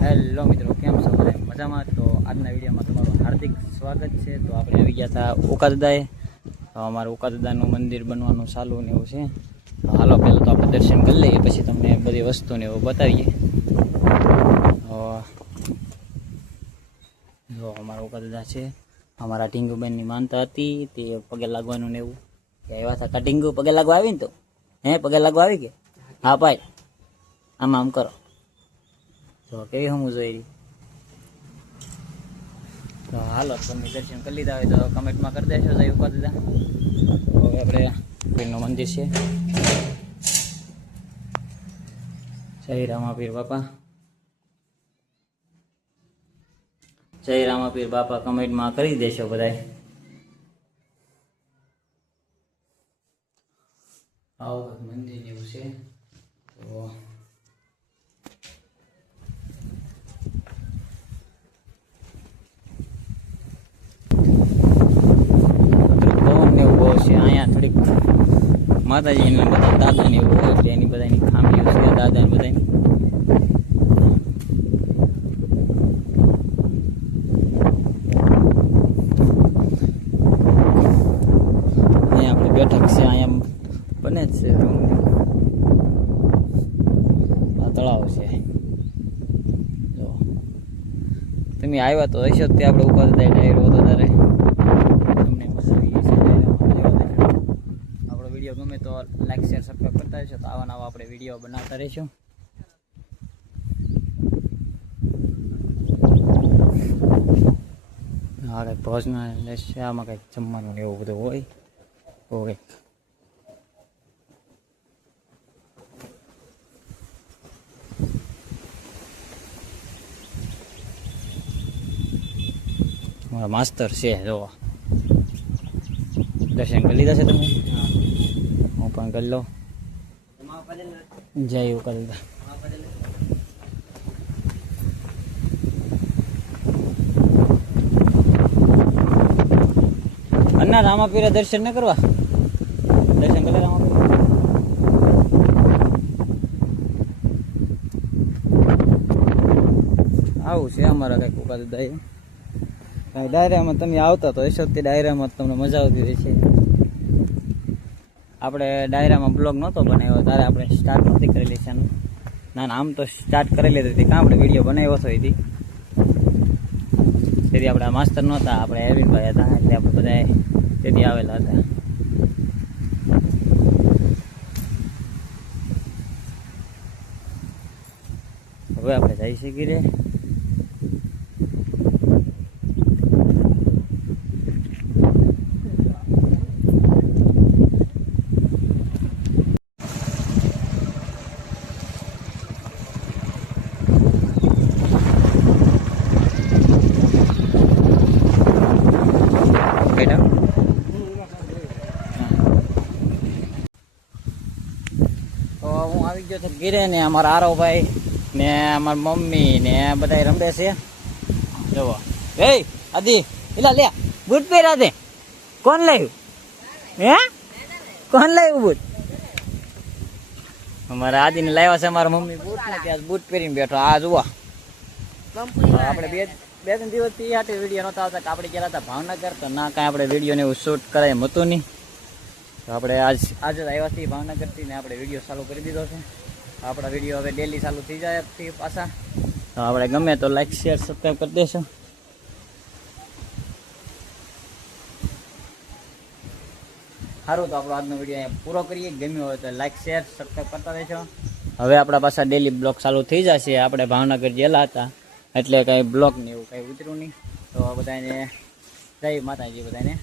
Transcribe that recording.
Hello મિત્રો, કેમ છો? મજામાં? તો આજના વિડીયોમાં તમારું હાર્દિક સ્વાગત છે. તો આપણે આવી ગયા હતા ઉકાદાદાએ. અમારું ઉકાદાદાનું મંદિર બનવાનું ચાલુ ને એવું છે. તો હાલો, પહેલાં તો આપણે દર્શન કરી લઈએ, પછી તમને બધી વસ્તુને એવું બતાવીએ. જો અમારા ઉકાદાદા છે. અમારા ઢીંગુબેનની માનતા હતી તે પગે લાગવાનું ને એવું કે આવ્યા હતા. કા ઢીંગુ પગે લાગવા આવી ને? તો પગે લાગવા આવી કે? હા ભાઈ, આમ કરો. તો કેવી હું જોઈ રહી. તો હાલો, તમે દર્શન કરી લીધા હોય તો કમેન્ટમાં કરી દેશો. જય ઉકાદાદા. તો હવે આપણે પીરનું મંદિર છે. જય રામાપીર બાપા. જય રામાપીર બાપા કમેન્ટમાં કરી દેશો બધાય. આવું મંદિર એવું છે. તો અહીંયા થોડીક માતાજી બધા દાદાની એવું હોય એટલે એની બધાની ખામીઓ છે. દાદા ને બધાની અહીંયા આપણે બેઠક છે. અહીંયા બને જ છે. આ તળાવ છે. જો તમે આવ્યા તો હશો તે આપણે ઉકાદાદા ડાયરો હતો ત્યારે તમને મજા આવી ગઈ છે. આપણો વિડીયો ગમે તો લાઈક શેર સબસ્ક્રાઈબ કરતા રહેશો. તો આવા નવા આપણે વિડીયો બનાવતા રહીશું. હા, કંઈક ભોજન લેશે. આમાં કંઈક જમવાનું ને એવું બધું હોય. ઓકે, મારા માસ્તર છે. જો દર્શન કરી લીધા છે તમે? હું પણ કરી લઉં. જય ઉકાદાદા. અન્ના રામાપીરે દર્શન ન કરવા? દર્શન કરે રામાપીર. આવું છે અમારા કંઈક ઉકાદાદા. કાંઈ ડાયરામાં તમે આવતા તો હશો તે ડાયરામાં તમને મજા આવતી રહી છે. આપણે ડાયરામાં બ્લોગ નહોતો બનાવ્યો ત્યારે આપણે સ્ટાર્ટ નહોતી કરેલી છે. ના આમ તો સ્ટાર્ટ કરેલી હતી. કાં આપણે વિડીયો બનાવ્યો હતો એથી. તેથી આપણે માસ્તર નહોતા, આપણે એરવિનભાઈ હતા એટલે આપણે બધા તેથી આવેલા હતા. હવે આપણે જઈ શકીએ રે. તો હું આવી ગયો છું ઘીરે ને અમારા આરોભાઈ ને અમારા મમ્મી ને બધા રમે છે. જુઓ, એ આદિ એલા લે બૂટ પહેરા દે. કોણ લાવ્યું? કોણ લાવ્યું બૂટ? અમારા આદિને લાવ્યા છે અમારા મમ્મી બૂટ ને. ત્યાં બૂટ પહેરીને બેઠો. આ જુઓ, આપણે બે ત્રણ દિવસથી આટે વિડીયો નહોતા આવતા. આપણે ગયા હતા ભાવનગર, તો ના કાંઈ આપણે વિડીયોને એવું શૂટ કરાય એમ હતું નહીં. તો આપણે આજે આવ્યા છીએ ભાવનગરથી ને આપણે વિડીયો ચાલુ કરી દીધો છે. આપણા વિડીયો હવે ડેલી ચાલુ થઈ જાય પાછા. તો આપણે ગમે તો લાઈક શેર સબસ્ક્રાઈબ કરી દેશો. સારું, તો આપણો આજનો વિડીયો અહીંયા પૂરો કરીએ. ગમ્યો હોય તો લાઈક શેર સબસ્ક્રાઈબ કરતા રહેશો. હવે આપણા પાછા ડેલી બ્લોગ ચાલુ થઈ જશે. આપણે ભાવનગર ગયેલા હતા એટલે કાંઈ બ્લોગ ને એવું કાંઈ ઉતર્યું નહીં. તો બધાને જય માતાજી બધાને.